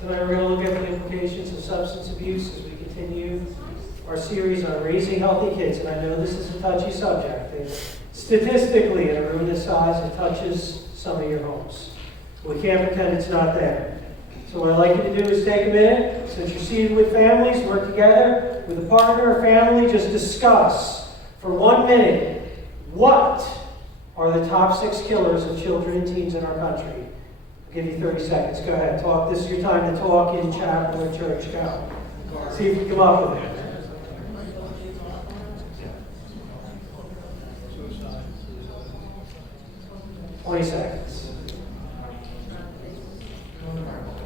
Tonight we're going to look at the implications of substance abuse as we continue our series on raising healthy kids. And I know this is a touchy subject. And statistically, in a room this size, it touches some of your homes. We can't pretend it's not there. So what I'd like you to do is take a minute, since you're seated with families, work together with a partner or family, just discuss for 1 minute what are the top 6 killers of children and teens in our country. I'll give you 30 seconds. Go ahead. Talk. This is your time to talk in chapel or church. Go. See if you can come up with it. 20 seconds.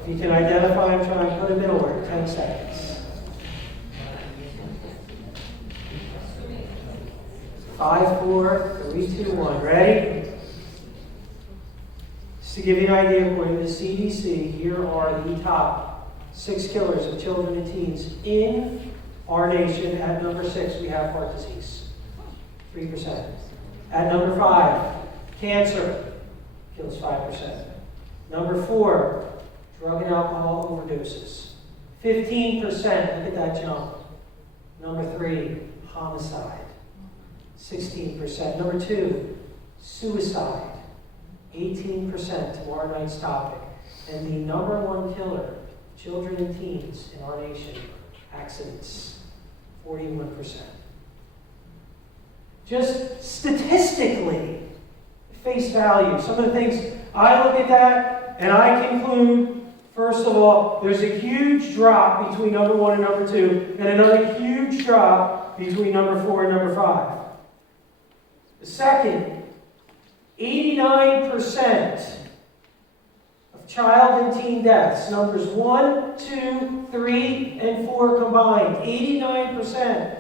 If you can identify them, try and put them in order. 10 seconds. 5, 4, 3, 2, 1. Ready? Just to give you an idea, according to the CDC, here are the top 6 killers of children and teens in our nation. At number 6, we have heart disease, 3%. At number 5, cancer, kills 5%. Number 4, drug and alcohol overdoses, 15%. Look at that jump. Number 3, homicide, 16%. Number 2, suicide, 18%, tomorrow night's topic. And the number 1 killer of children and teens in our nation, accidents, 41%. Just statistically, face value, some of the things I look at that and I conclude, first of all, there's a huge drop between number 1 and number 2, and another huge drop between number 4 and number 5. The second, 89% of child and teen deaths, numbers 1, 2, 3, and 4 combined, 89%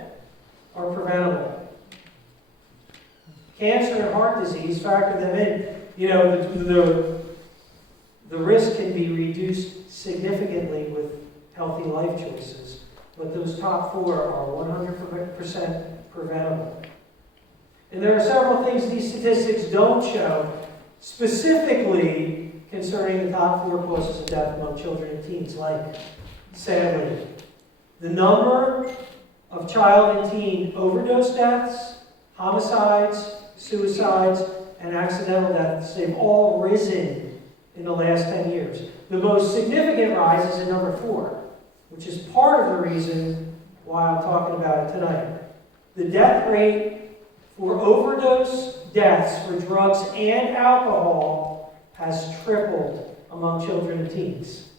are preventable. Cancer and heart disease, factor them in. You know, the risk can be reduced significantly with healthy life choices, but those top 4 are 100% preventable. And there are several things these statistics don't show, specifically concerning the top 4 causes of death among children and teens, like, sadly, the number of child and teen overdose deaths, homicides, suicides, and accidental deaths. They've all risen in the last 10 years. The most significant rise is in number 4, which is part of the reason why I'm talking about it tonight. The death rate for overdose deaths for drugs and alcohol has tripled among children and teens.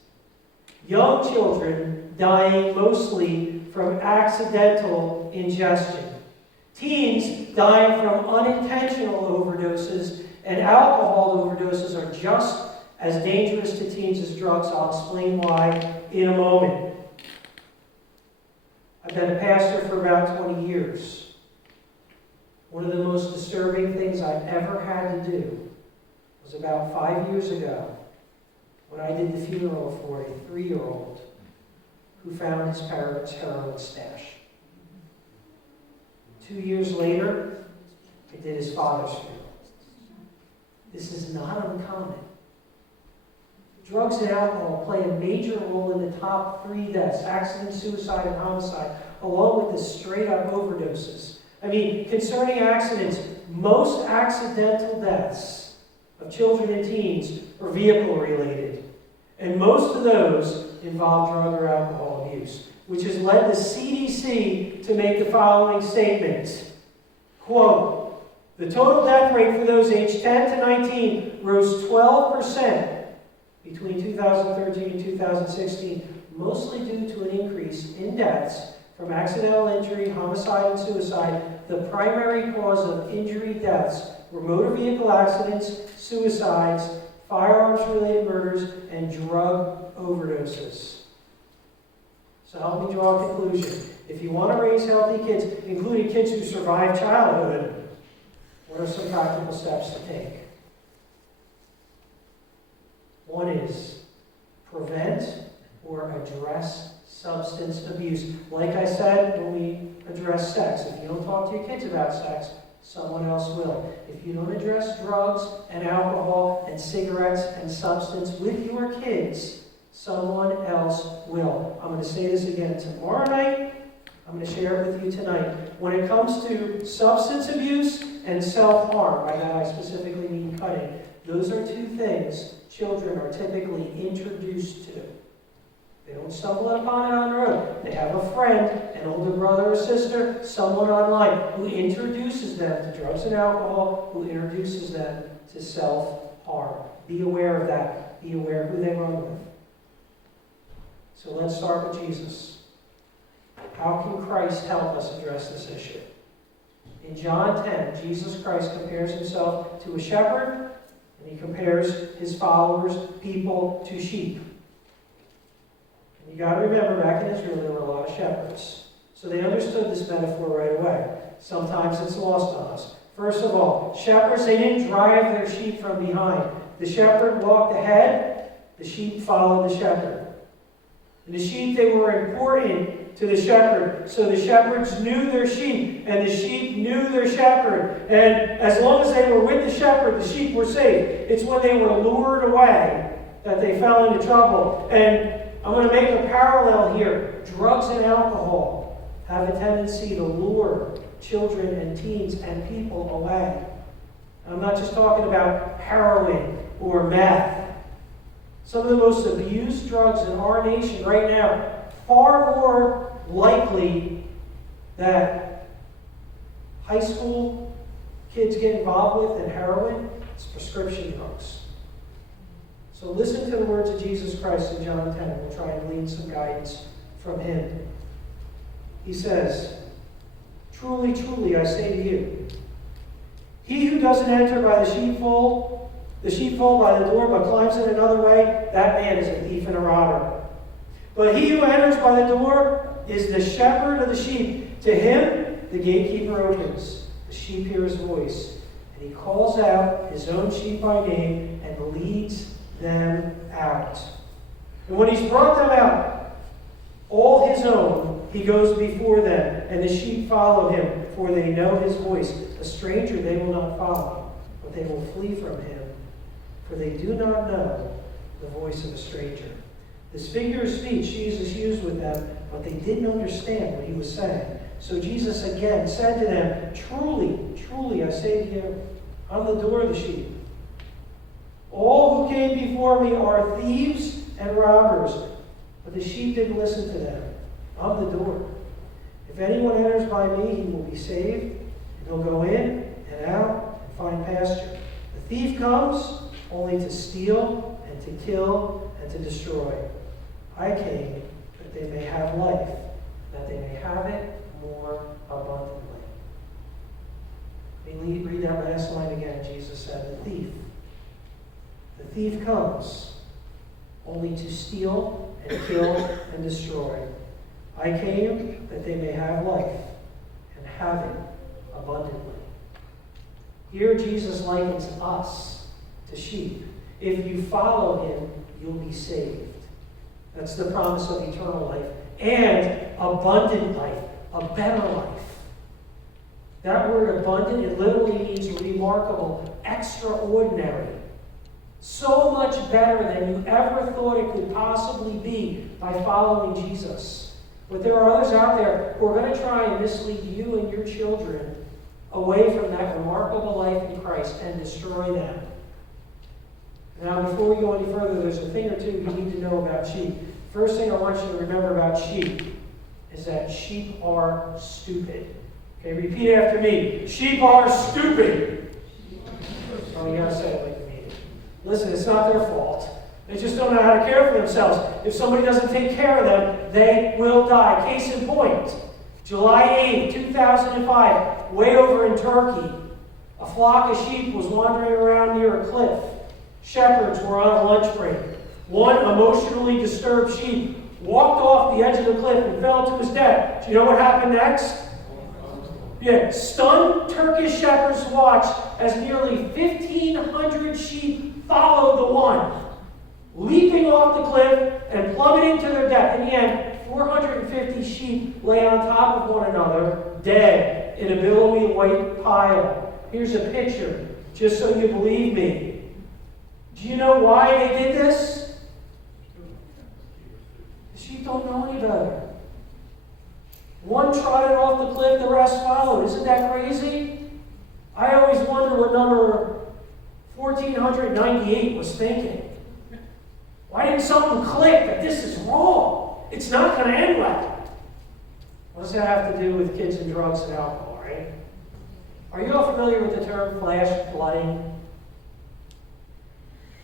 Young children dying mostly from accidental ingestion. Teens dying from unintentional overdoses, and alcohol overdoses are just as dangerous to teens as drugs. I'll explain why in a moment. I've been a pastor for about 20 years. One of the most disturbing things I've ever had to do was about 5 years ago when I did the funeral for a 3-year-old who found his parents' heroin stash. 2 years later, I did his father's funeral. This is not uncommon. Drugs and alcohol play a major role in the top 3 deaths: accident, suicide, and homicide, along with the straight-up overdoses. I mean, concerning accidents, most accidental deaths of children and teens are vehicle-related, and most of those involve drug or alcohol abuse, which has led the CDC to make the following statement. Quote, the total death rate for those aged 10 to 19 rose 12% between 2013 and 2016, mostly due to an increase in deaths from accidental injury, homicide, and suicide. The primary cause of injury deaths were motor vehicle accidents, suicides, firearms-related murders, and drug overdoses. So help me draw a conclusion. If you want to raise healthy kids, including kids who survive childhood, what are some practical steps to take? One is prevent or address substance abuse. Like I said when we address sex, if you don't talk to your kids about sex, someone else will. If you don't address drugs and alcohol and cigarettes and substance with your kids, Someone else will. I'm going to say this again tomorrow night. I'm going to share it with you tonight. When it comes to substance abuse and self-harm, by that I specifically mean cutting, those are two things children are typically introduced to. They don't stumble upon it on their own. They have a friend, an older brother or sister, someone online who introduces them to drugs and alcohol, who introduces them to self-harm. Be aware of that. Be aware of who they run with. So let's start with Jesus. How can Christ help us address this issue? In John 10, Jesus Christ compares himself to a shepherd, and he compares his followers, people, to sheep. And you got to remember, back in Israel, there were a lot of shepherds. So they understood this metaphor right away. Sometimes it's lost on us. First of all, shepherds, they didn't drive their sheep from behind. The shepherd walked ahead, the sheep followed the shepherd. And the sheep, they were important to the shepherd. So the shepherds knew their sheep, and the sheep knew their shepherd. And as long as they were with the shepherd, the sheep were safe. It's when they were lured away that they fell into trouble. And I'm going to make a parallel here. Drugs and alcohol have a tendency to lure children and teens and people away. I'm not just talking about heroin or meth. Some of the most abused drugs in our nation right now, far more likely that high school kids get involved with than heroin, is prescription drugs. So listen to the words of Jesus Christ in John 10. We'll try and glean some guidance from him. He says, "Truly, truly, I say to you, he who doesn't enter by the sheepfold by the door, but climbs in another way, that man is a thief and a robber. But he who enters by the door is the shepherd of the sheep. To him the gatekeeper opens. The sheep hear his voice, and he calls out his own sheep by name and leads them out. And when he's brought them out, all his own, he goes before them, and the sheep follow him, for they know his voice. A stranger they will not follow, but they will flee from him, for they do not know the voice of a stranger." This figure of speech Jesus used with them, but they didn't understand what he was saying. So Jesus again said to them, "Truly, truly, I say to you, I'm the door of the sheep. All who came before me are thieves and robbers, but the sheep didn't listen to them. I'm the door. If anyone enters by me, he will be saved, and he'll go in and out and find pasture. The thief comes only to steal and to kill and to destroy. I came that they may have life, that they may have it more abundantly." Let me read that last line again. Jesus said, The thief comes only to steal and kill and destroy. I came that they may have life and have it abundantly. Here Jesus likens us to sheep. If you follow him, you'll be saved. That's the promise of eternal life and abundant life, a better life. That word abundant, it literally means remarkable, extraordinary. So much better than you ever thought it could possibly be by following Jesus. But there are others out there who are going to try and mislead you and your children away from that remarkable life in Christ and destroy them. Now, before we go any further, there's a thing or two you need to know about sheep. First thing I want you to remember about sheep is that sheep are stupid. Okay, repeat after me. Sheep are stupid. Oh, you gotta say it like you mean it. Listen, it's not their fault. They just don't know how to care for themselves. If somebody doesn't take care of them, they will die. Case in point, July 8, 2005, way over in Turkey, a flock of sheep was wandering around near a cliff. Shepherds were on a lunch break. One emotionally disturbed sheep walked off the edge of the cliff and fell to his death. Do you know what happened next? Yeah, stunned Turkish shepherds watched as nearly 1,500 sheep followed the one, leaping off the cliff and plummeting to their death. In the end, 450 sheep lay on top of one another, dead, in a billowy white pile. Here's a picture, just so you believe me. Do you know why they did this? followed. Isn't that crazy? I always wonder what number 1498 was thinking. Why didn't something click that this is wrong? It's not going to end well. What does that have to do with kids and drugs and alcohol, right? Are you all familiar with the term flash flooding?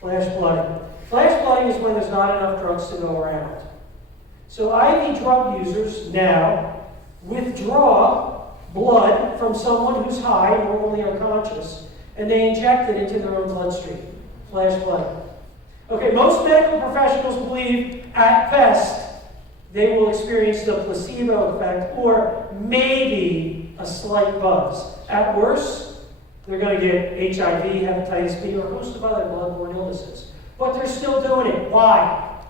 Flash flooding. Flash flooding is when there's not enough drugs to go around. So IV drug users now withdraw blood from someone who's high, normally unconscious, and they inject it into their own bloodstream. Flash flooding. Okay, most medical professionals believe at best they will experience the placebo effect or maybe a slight buzz. At worst, they're going to get HIV, hepatitis B, or a host of other bloodborne illnesses. But they're still doing it. Why?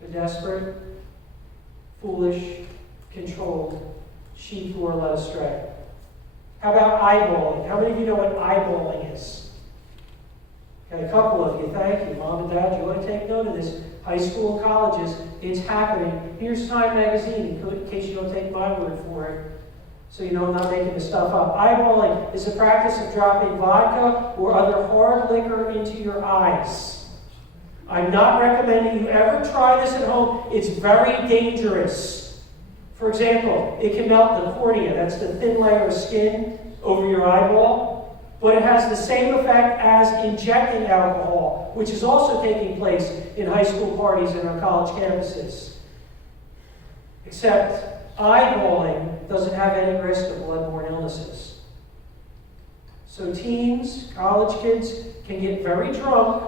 They're desperate, foolish, controlled sheep who are led astray. How about eyeballing? How many of you know what eyeballing is? Okay, a couple of you. Thank you. Mom and Dad, you want to take note of this. High school and colleges, it's happening. Here's Time Magazine, in case you don't take my word for it. So you know I'm not making this stuff up. Eyeballing is the practice of dropping vodka or other hard liquor into your eyes. I'm not recommending you ever try this at home. It's very dangerous. For example, it can melt the cornea. That's the thin layer of skin over your eyeball. But it has the same effect as injecting alcohol, which is also taking place in high school parties and on college campuses. Except eyeballing doesn't have any risk of bloodborne illnesses. So teens, college kids can get very drunk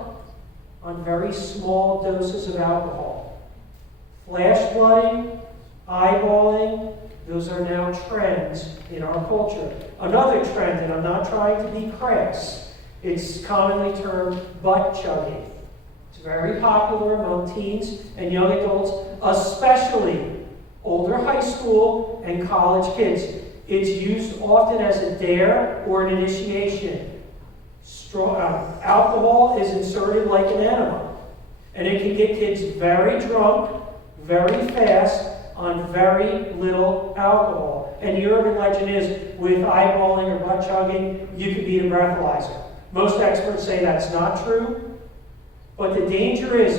on very small doses of alcohol. Flash flooding, eyeballing, those are now trends in our culture. Another trend, and I'm not trying to be crass, it's commonly termed butt chugging. It's very popular among teens and young adults, especially older high school and college kids. It's used often as a dare or an initiation. Alcohol is inserted like an enema, and it can get kids very drunk, very fast, on very little alcohol. And the urban legend is, with eyeballing or butt chugging, you could beat a breathalyzer. Most experts say that's not true. But the danger is,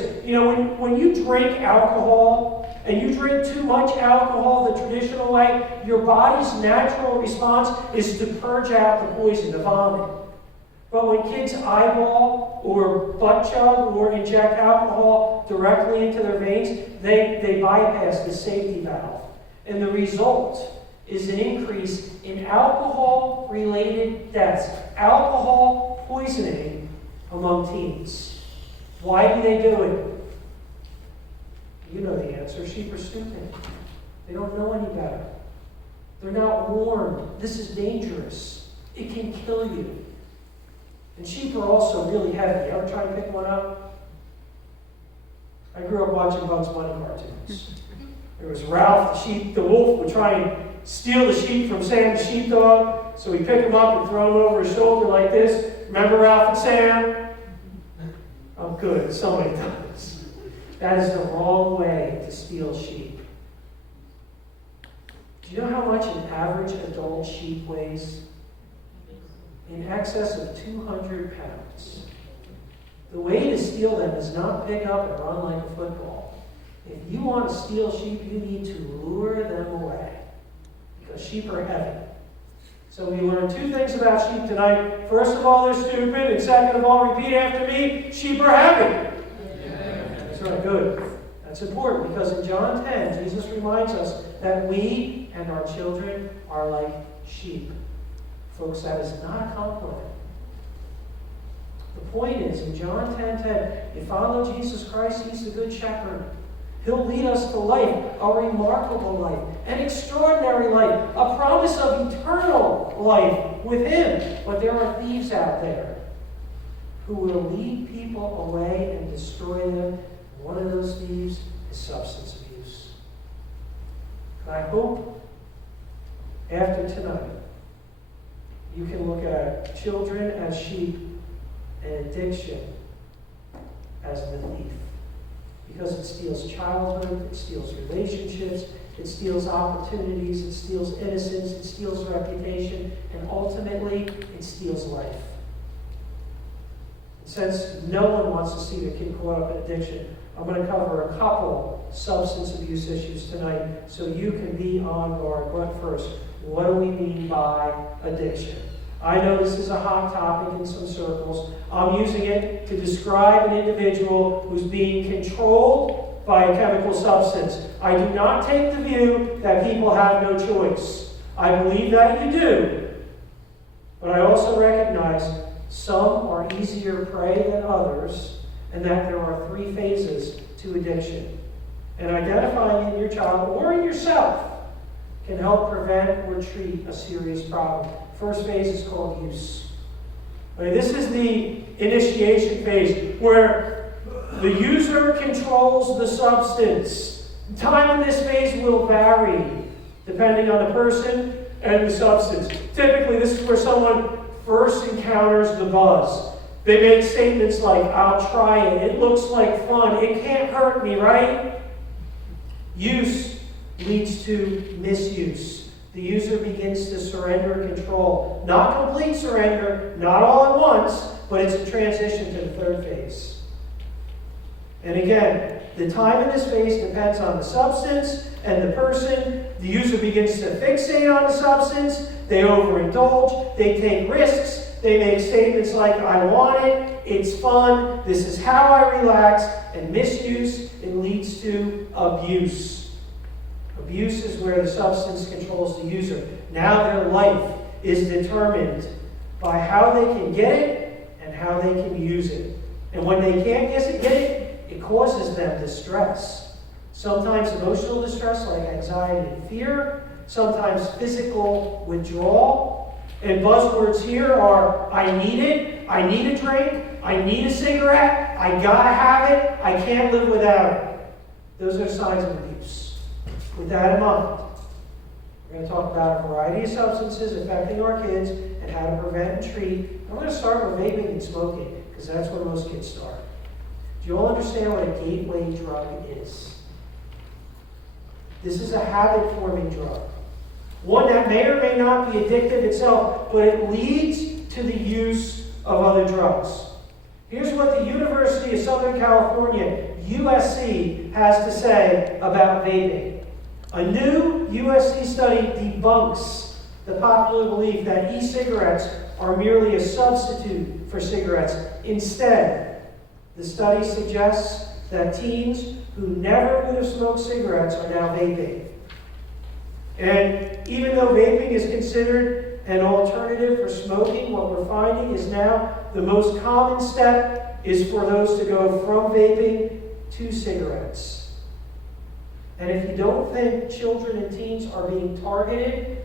when you drink alcohol, and you drink too much alcohol the traditional way, your body's natural response is to purge out the poison, the vomit. But when kids eyeball or butt chug or inject alcohol directly into their veins, they bypass the safety valve. And the result is an increase in alcohol-related deaths, alcohol poisoning among teens. Why do they do it? You know the answer. Sheep are stupid. They don't know any better. They're not warned. This is dangerous. It can kill you. And sheep are also really heavy. You ever try to pick one up? I grew up watching Bugs Bunny cartoons. There was Ralph the sheep. The wolf would try and steal the sheep from Sam the sheepdog. So he'd pick him up and throw him over his shoulder like this. Remember Ralph and Sam? Oh, good. Somebody does. That is the wrong way to steal sheep. Do you know how much an average adult sheep weighs? In excess of 200 pounds. The way to steal them is not pick up and run like a football. If you want to steal sheep, you need to lure them away, because sheep are heavy. So we learned two things about sheep tonight. First of all, they're stupid, and second of all, repeat after me, sheep are heavy. That's right, good. That's important, because in John 10, Jesus reminds us that we and our children are like sheep. Folks, that is not a compliment. The point is, in John 10:10, you follow Jesus Christ, He's the Good Shepherd. He'll lead us to life, a remarkable life, an extraordinary life, a promise of eternal life with Him. But there are thieves out there who will lead people away and destroy them. One of those thieves is substance abuse. And I hope after tonight, you can look at children as sheep and addiction as the thief. Because it steals childhood, it steals relationships, it steals opportunities, it steals innocence, it steals reputation, and ultimately, it steals life. Since no one wants to see their kid caught up in addiction, I'm going to cover a couple substance abuse issues tonight so you can be on guard. But first, what do we mean by addiction? I know this is a hot topic in some circles. I'm using it to describe an individual who's being controlled by a chemical substance. I do not take the view that people have no choice. I believe that you do. But I also recognize some are easier prey than others, and that there are 3 phases to addiction. And identifying in your child or in yourself can help prevent or treat a serious problem. First phase is called use. Okay, this is the initiation phase where the user controls the substance. Time in this phase will vary depending on the person and the substance. Typically, this is where someone first encounters the buzz. They make statements like, I'll try it. It looks like fun. It can't hurt me, right? Use leads to misuse. The user begins to surrender control. Not complete surrender, not all at once, but it's a transition to the 3rd phase. And again, the time in this phase depends on the substance and the person. The user begins to fixate on the substance. They overindulge. They take risks. They make statements like, I want it, it's fun, this is how I relax, and misuse, it leads to abuse. Abuse is where the substance controls the user. Now their life is determined by how they can get it and how they can use it. And when they can't get it, it causes them distress. Sometimes emotional distress like anxiety and fear, sometimes physical withdrawal. And buzzwords here are, I need it, I need a drink, I need a cigarette, I gotta have it, I can't live without it. Those are signs of abuse. With that in mind, we're going to talk about a variety of substances affecting our kids and how to prevent and treat. I'm going to start with vaping and smoking, because that's where most kids start. Do you all understand what a gateway drug is? This is a habit-forming drug. One that may or may not be addictive itself, but it leads to the use of other drugs. Here's what the University of Southern California, USC, has to say about vaping. A new USC study debunks the popular belief that e-cigarettes are merely a substitute for cigarettes. Instead, the study suggests that teens who never would have smoked cigarettes are now vaping. And even though vaping is considered an alternative for smoking, what we're finding is now the most common step is for those to go from vaping to cigarettes. And if you don't think children and teens are being targeted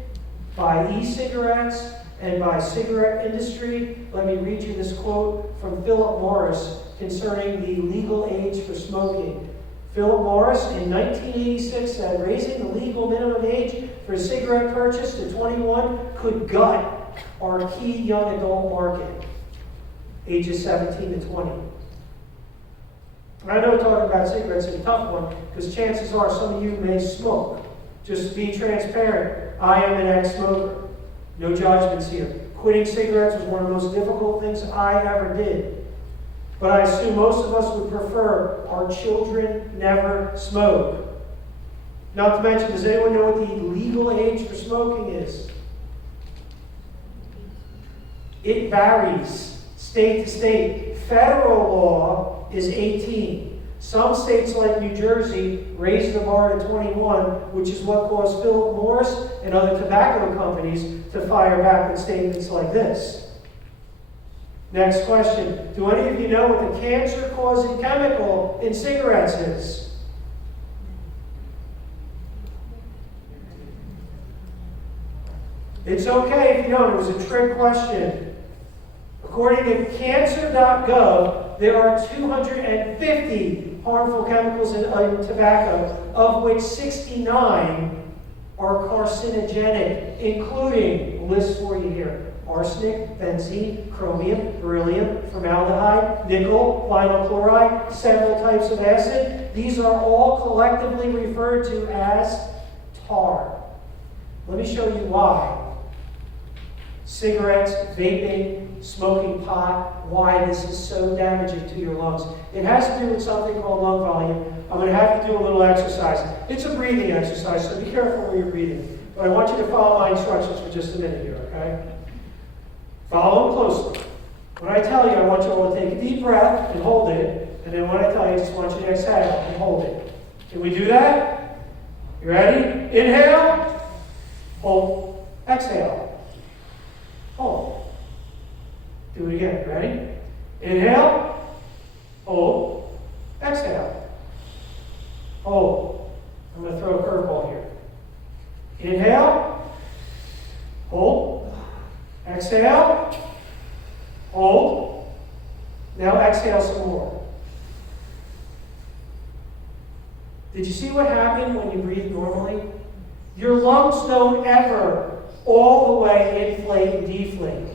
by e-cigarettes and by cigarette industry, let me read you this quote from Philip Morris concerning the legal age for smoking. Philip Morris in 1986 said raising the legal minimum age for cigarette purchase to 21 could gut our key young adult market, ages 17 to 20. I know talking about cigarettes is a tough one because chances are some of you may smoke. Just to be transparent, I am an ex-smoker. No judgments here. Quitting cigarettes was one of the most difficult things I ever did. But I assume most of us would prefer our children never smoke. Not to mention, does anyone know what the legal age for smoking is? It varies state to state. Federal law is 18. Some states like New Jersey raised the bar to 21, which is what caused Philip Morris and other tobacco companies to fire back with statements like this. Next question. Do any of you know what the cancer-causing chemical in cigarettes is? It's okay if you don't. It was a trick question. According to cancer.gov, there are 250 harmful chemicals in tobacco, of which 69 are carcinogenic, including, list for you here, arsenic, benzene, chromium, beryllium, formaldehyde, nickel, vinyl chloride, several types of acid. These are all collectively referred to as hard. Let me show you why. Cigarettes, vaping, smoking pot, why this is so damaging to your lungs. It has to do with something called lung volume. I'm going to have you do a little exercise. It's a breathing exercise, so be careful where you're breathing. But I want you to follow my instructions for just a minute here, okay? Follow them closely. When I tell you, I want you all to take a deep breath and hold it. And then when I tell you, I just want you to exhale and hold it. Can we do that? You ready? Inhale. Hold. Exhale. Hold. Do it again. Ready? Inhale. Hold. Exhale. Hold. I'm going to throw a curveball here. Inhale. Hold. Exhale. Hold. Now exhale some more. Did you see what happened when you breathe normally? Your lungs don't ever all the way inflate and deflate.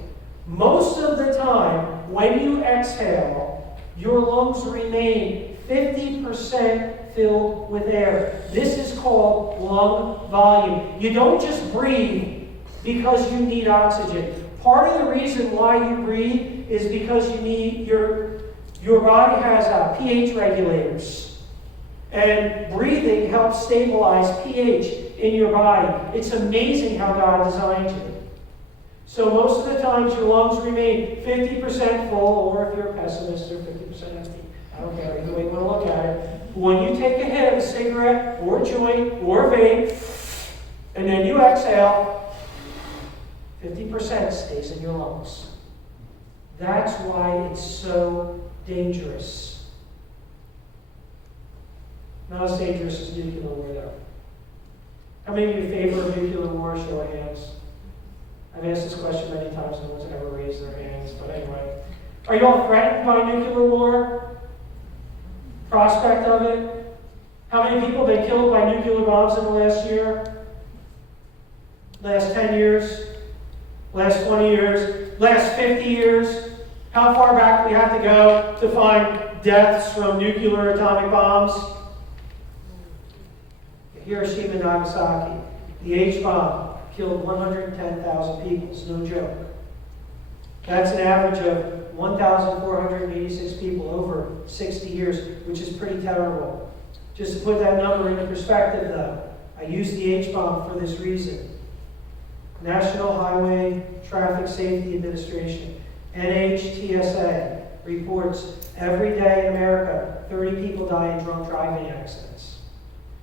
Most of the time, when you exhale, your lungs remain 50% filled with air. This is called lung volume. You don't just breathe because you need oxygen. Part of the reason why you breathe is because you need your body has pH regulators. And breathing helps stabilize pH in your body. It's amazing how God designed you. So most of the times your lungs remain 50% full, or if you're a pessimist, they're 50% empty. I don't care either way you want to look at it. When you take a hit of a cigarette or a joint or a vape, and then you exhale, 50% stays in your lungs. That's why it's so dangerous. Not as dangerous as nuclear war, though. How many of you favor of nuclear war? Show of hands. I've asked this question many times, no one's ever raised their hands, but anyway. Are you all threatened by nuclear war? Prospect of it? How many people have been killed by nuclear bombs in the last year? Last 10 years? Last 20 years? Last 50 years? How far back do we have to go to find deaths from nuclear atomic bombs? Hiroshima and Nagasaki. The H-bomb killed 110,000 people. It's no joke. That's an average of 1,486 people over 60 years, which is pretty terrible. Just to put that number into perspective, though, I use the H-bomb for this reason. National Highway Traffic Safety Administration, NHTSA, reports every day in America 30 people die in drunk driving accidents.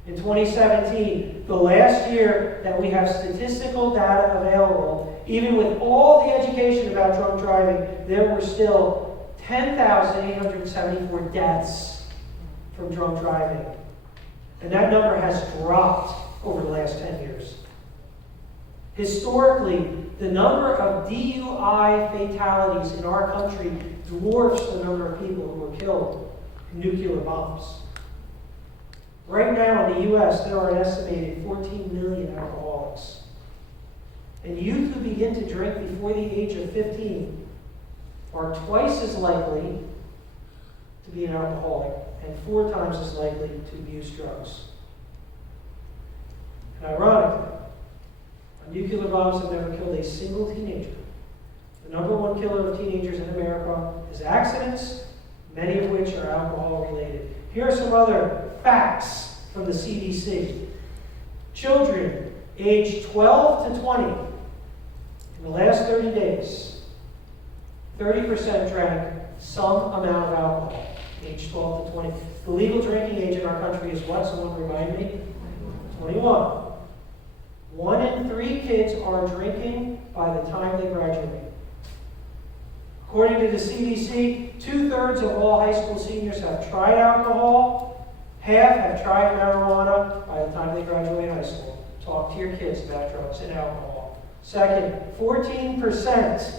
In 2017, the last year that we have statistical data available, even with all the education about drunk driving, there were still 10,874 deaths from drunk driving. And that number has dropped over the last 10 years. Historically, the number of DUI fatalities in our country dwarfs the number of people who were killed in nuclear bombs. Right now in the U.S., there are an estimated 14 million alcoholics. And youth who begin to drink before the age of 15 are twice as likely to be an alcoholic and 4 times as likely to abuse drugs. And ironically, nuclear bombs have never killed a single teenager. The number one killer of teenagers in America is accidents, many of which are alcohol-related. Here are some other facts from the CDC. Children aged 12 to 20, in the last 30 days, 30% drank some amount of alcohol, age 12 to 20. The legal drinking age in our country is what? Someone remind me? 21. 1 in 3 kids are drinking by the time they graduate. According to the CDC, 2/3 of all high school seniors have tried alcohol. Half have tried marijuana by the time they graduate high school. Talk to your kids about drugs and alcohol. Second, 14%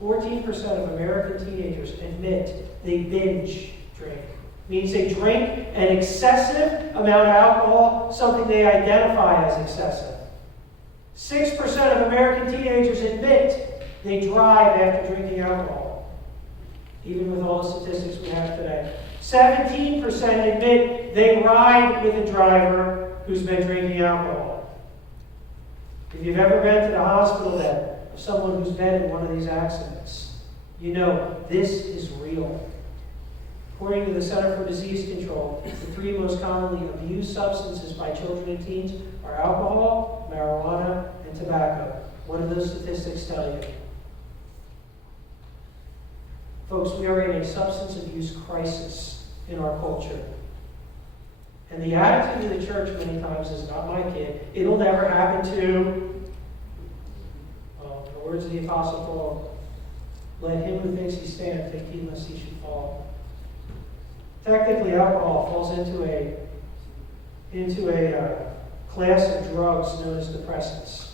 of American teenagers admit they binge drink. Means they drink an excessive amount of alcohol, something they identify as excessive. 6% of American teenagers admit they drive after drinking alcohol, even with all the statistics we have today. 17% admit they ride with a driver who's been drinking alcohol. If you've ever been to the hospital bed of someone who's been in one of these accidents, you know this is real. According to the Center for Disease Control, the 3 most commonly abused substances by children and teens are alcohol, marijuana, and tobacco. What do those statistics tell you? Folks, we are in a substance abuse crisis in our culture. And the attitude of the church many times is, not my kid. It'll never happen to, well, in the words of the Apostle Paul, let him who thinks he stands take heed lest he should fall. Technically, alcohol falls into a class of drugs known as depressants,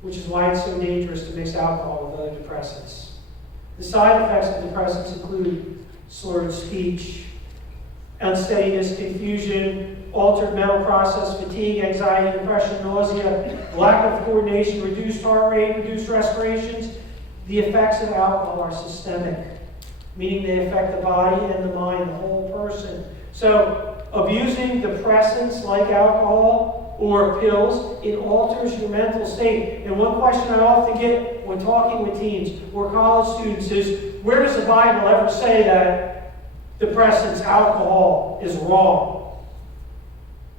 which is why it's so dangerous to mix alcohol with other depressants. The side effects of depressants include slurred speech, unsteadiness, confusion, altered mental process, fatigue, anxiety, depression, nausea, lack of coordination, reduced heart rate, reduced respirations. The effects of alcohol are systemic, meaning they affect the body and the mind, the whole person. So, abusing depressants like alcohol or pills, it alters your mental state. And one question I often get when talking with teens or college students is, where does the Bible ever say that depressants, alcohol is wrong?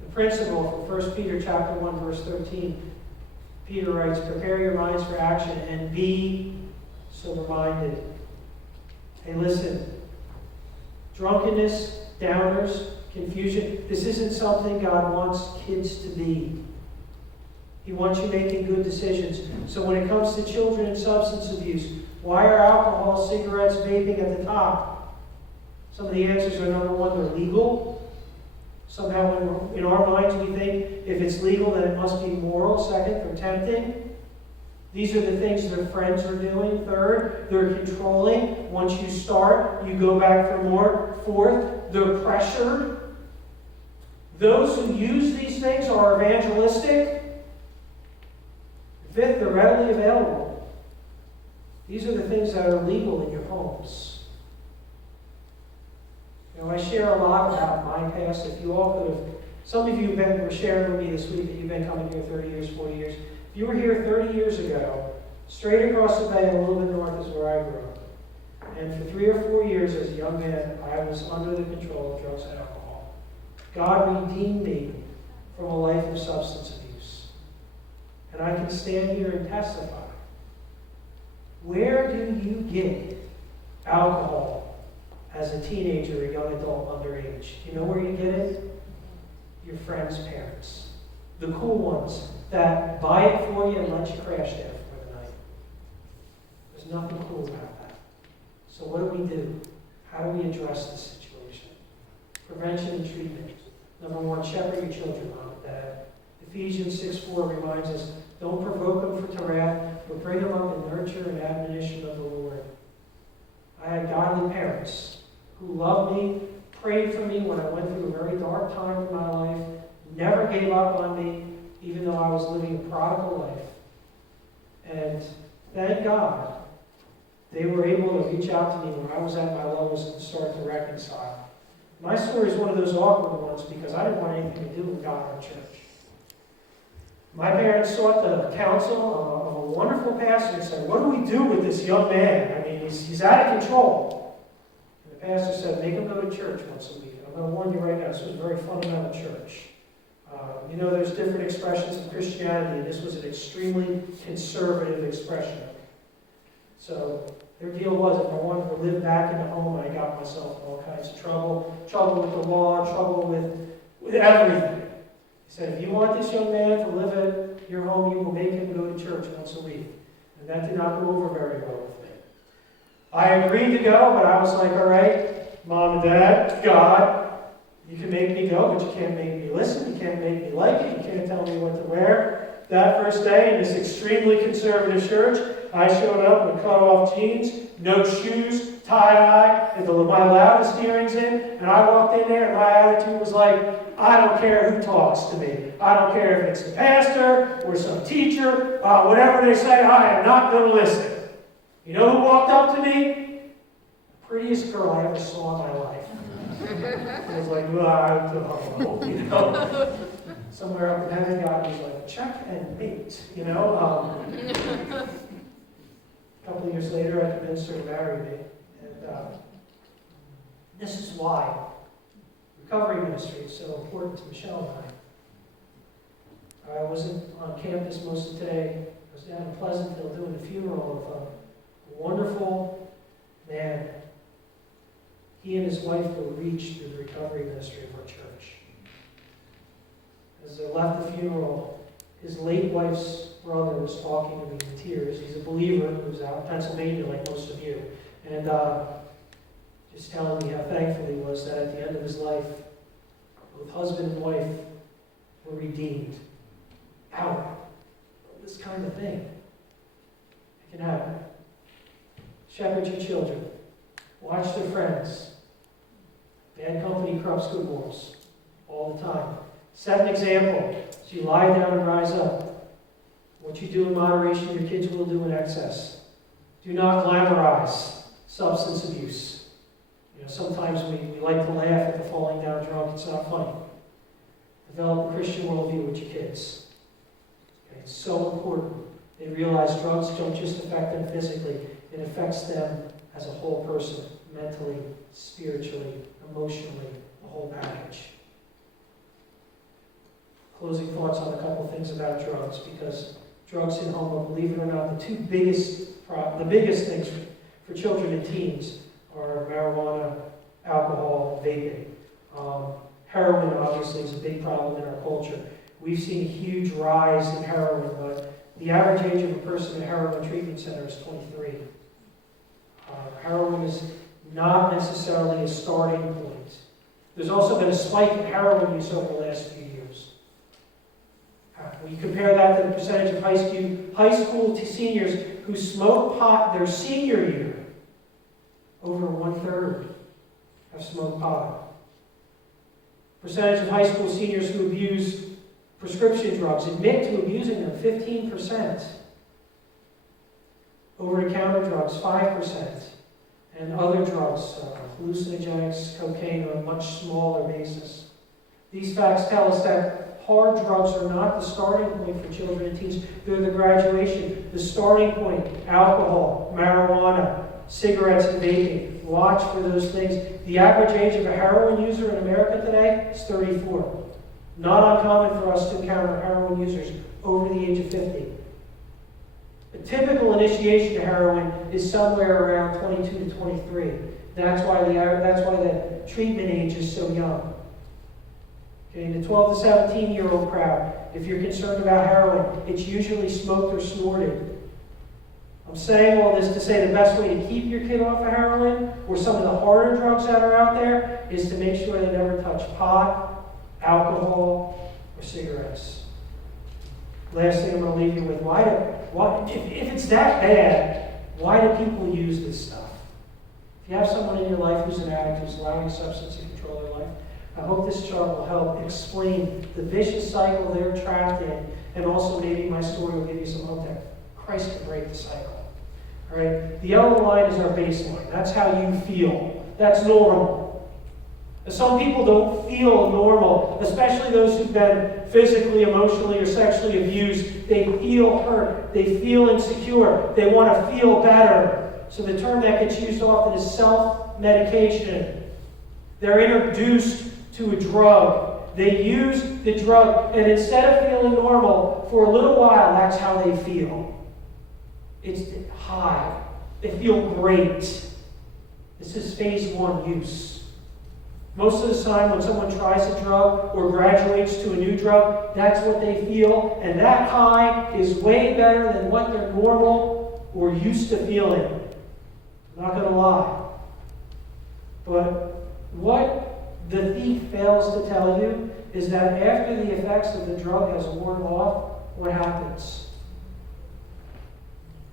The principle from 1 Peter chapter 1, verse 13, Peter writes, prepare your minds for action and be sober-minded. Hey, listen, drunkenness, downers, confusion, this isn't something God wants kids to be. He wants you making good decisions. So when it comes to children and substance abuse, why are alcohol, cigarettes, vaping at the top? Some of the answers are, number one, they're legal. Somehow in our minds we think if it's legal then it must be moral. Second, they're tempting. These are the things their friends are doing. Third, they're controlling. Once you start, you go back for more. Fourth, they're pressured. Those who use these things are evangelistic. Fifth, they're readily available. These are the things that are legal in your homes. You know, I share a lot about my past. If you all could have, some of you were sharing with me this week that you've been coming here 30 years, 40 years. If you were here 30 years ago, straight across the bay, a little bit north is where I grew up. And for 3 or 4 years as a young man, I was under the control of drugs and alcohol. God redeemed me from a life of substance abuse. And I can stand here and testify. Where do you get alcohol as a teenager, a young adult, underage? You know where you get it? Your friends' parents. The cool ones that buy it for you and let you crash there for the night. There's nothing cool about that. So what do? How do we address this situation? Prevention and treatment. Number one, shepherd your children, mom and dad. Ephesians 6:4 reminds us, don't provoke them to wrath, but bring them up in nurture and admonition of the Lord. I had godly parents who loved me, prayed for me when I went through a very dark time in my life, never gave up on me, even though I was living a prodigal life. And thank God, they were able to reach out to me when I was at my lowest and start to reconcile. My story is one of those awkward ones because I didn't want anything to do with God or church. My parents sought the counsel of a wonderful pastor and said, what do we do with this young man? I mean, he's out of control. And the pastor said, make him go to church once a week. And I'm going to warn you right now, this was a very fundamental church. You know, there's different expressions of Christianity, and this was an extremely conservative expression of it. So their deal was, if I wanted to live back in the home, I got myself in all kinds of trouble. Trouble with the law, trouble with everything. He said, if you want this young man to live at your home, you will make him go to church once a week. And that did not go over very well with me. I agreed to go, but I was like, all right, Mom and Dad, God, you can make me go, but you can't make me listen. You can't make me like it. You can't tell me what to wear. That first day in this extremely conservative church, I showed up with cut-off jeans, no shoes, tie-dye, and my loudest earrings in, and I walked in there, and my attitude was like, I don't care who talks to me. I don't care if it's the pastor or some teacher, whatever they say, I am not going to listen. You know who walked up to me? The prettiest girl I ever saw in my life. I was like, well, I don't know, you know. somewhere up in heaven, God was like, check and mate, you know? A couple of years later, I convinced her to marry me. And this is why recovery ministry is so important to Michelle and I. I wasn't on campus most of the day. I was down in Pleasantville doing the funeral of a wonderful man. He and his wife were reached through the recovery ministry of our church. As they left the funeral, his late wife's brother was talking to me in tears. He's a believer who was out in Pennsylvania like most of you. And just telling me how thankful he was that at the end of his life, both husband and wife were redeemed out of this kind of thing. It can happen. Shepherd your children. Watch their friends. Bad company corrupts good morals all the time. Set an example as you lie down and rise up. What you do in moderation, your kids will do in excess. Do not glamorize substance abuse. You know, sometimes we like to laugh at the falling down drunk. It's not funny. Develop a Christian worldview with your kids. Okay, it's so important. They realize drugs don't just affect them physically. It affects them as a whole person, mentally, spiritually, emotionally, the whole package. Closing thoughts on a couple of things about drugs, because drugs in home, believe it or not, the biggest things for children and teens are marijuana, alcohol, vaping. Heroin, obviously, is a big problem in our culture. We've seen a huge rise in heroin, but the average age of a person in a heroin treatment center is 23. Heroin is not necessarily a starting point. There's also been a spike in heroin use over the last few years. When you compare that to the percentage of high school seniors who smoke pot their senior year, over 1/3 have smoked pot. Percentage of high school seniors who abuse prescription drugs, admit to abusing them, 15%. Over-the-counter drugs, 5%. And other drugs, hallucinogenics, cocaine, on a much smaller basis. These facts tell us that hard drugs are not the starting point for children and teens. They're the graduation. The starting point, alcohol, marijuana, cigarettes, and vaping. Watch for those things. The average age of a heroin user in America today is 34. Not uncommon for us to encounter heroin users over the age of 50. A typical initiation to heroin is somewhere around 22 to 23. That's why the treatment age is so young. Okay, in the 12 to 17-year-old crowd, if you're concerned about heroin, it's usually smoked or snorted. I'm saying all this to say the best way to keep your kid off of heroin, or some of the harder drugs that are out there, is to make sure they never touch pot, alcohol, or cigarettes. Last thing I'm going to leave you with, if it's that bad, why do people use this stuff? If you have someone in your life who's an addict, who's allowing substance to control their life, I hope this chart will help explain the vicious cycle they're trapped in, and also maybe my story will give you some hope that Christ can break the cycle. All right? The yellow line is our baseline. That's how you feel. That's normal. Some people don't feel normal, especially those who've been physically, emotionally, or sexually abused. They feel hurt. They feel insecure. They want to feel better. So the term that gets used often is self-medication. They're introduced to a drug. They use the drug, and instead of feeling normal, for a little while, that's how they feel. It's high. They feel great. This is phase 1 use. Most of the time when someone tries a drug or graduates to a new drug, that's what they feel, and that high is way better than what they're normal or used to feeling. I'm not going to lie. But what the thief fails to tell you is that after the effects of the drug has worn off, what happens?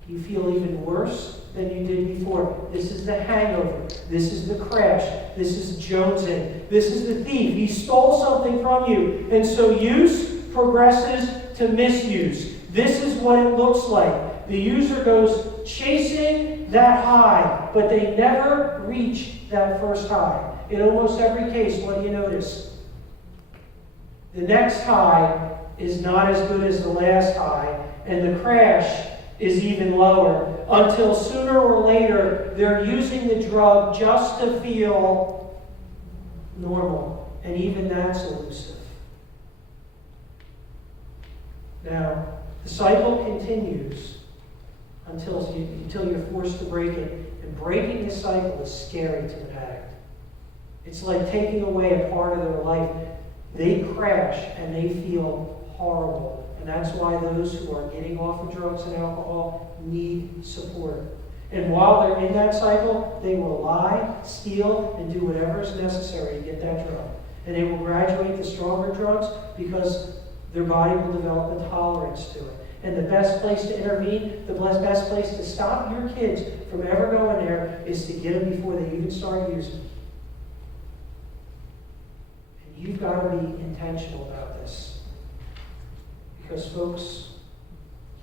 You feel even worse than you did before. This is the hangover. This is the crash. This is jonesing. This is the thief. He stole something from you. And so use progresses to misuse. This is what it looks like. The user goes chasing that high, but they never reach that first high. In almost every case, what do you notice? the next high is not as good as the last high, and the crash is even lower, until sooner or later they're using the drug just to feel normal. And even that's elusive. Now, the cycle continues until you're forced to break it. And breaking this cycle is scary to an addict. It's like taking away a part of their life. They crash and they feel horrible. And that's why those who are getting off of drugs and alcohol need support. And while they're in that cycle, they will lie, steal, and do whatever is necessary to get that drug. And they will graduate to stronger drugs because their body will develop a tolerance to it. And the best place to intervene, the best place to stop your kids from ever going there is to get them before they even start using. And you've got to be intentional about this. Because, folks,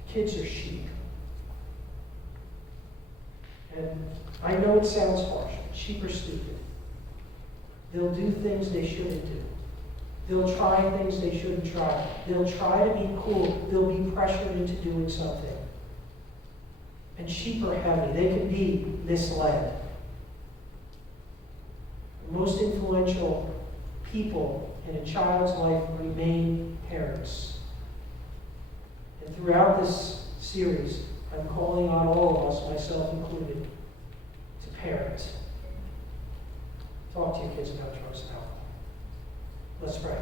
kids are sheep. And I know it sounds harsh. Sheep are stupid. They'll do things they shouldn't do. They'll try things they shouldn't try. They'll try to be cool. They'll be pressured into doing something. And sheep are heavy. They can be misled. The most influential people in a child's life remain parents. And throughout this series, I'm calling on all of us, myself included, to parent. Talk to your kids about drugs and alcohol. Let's pray.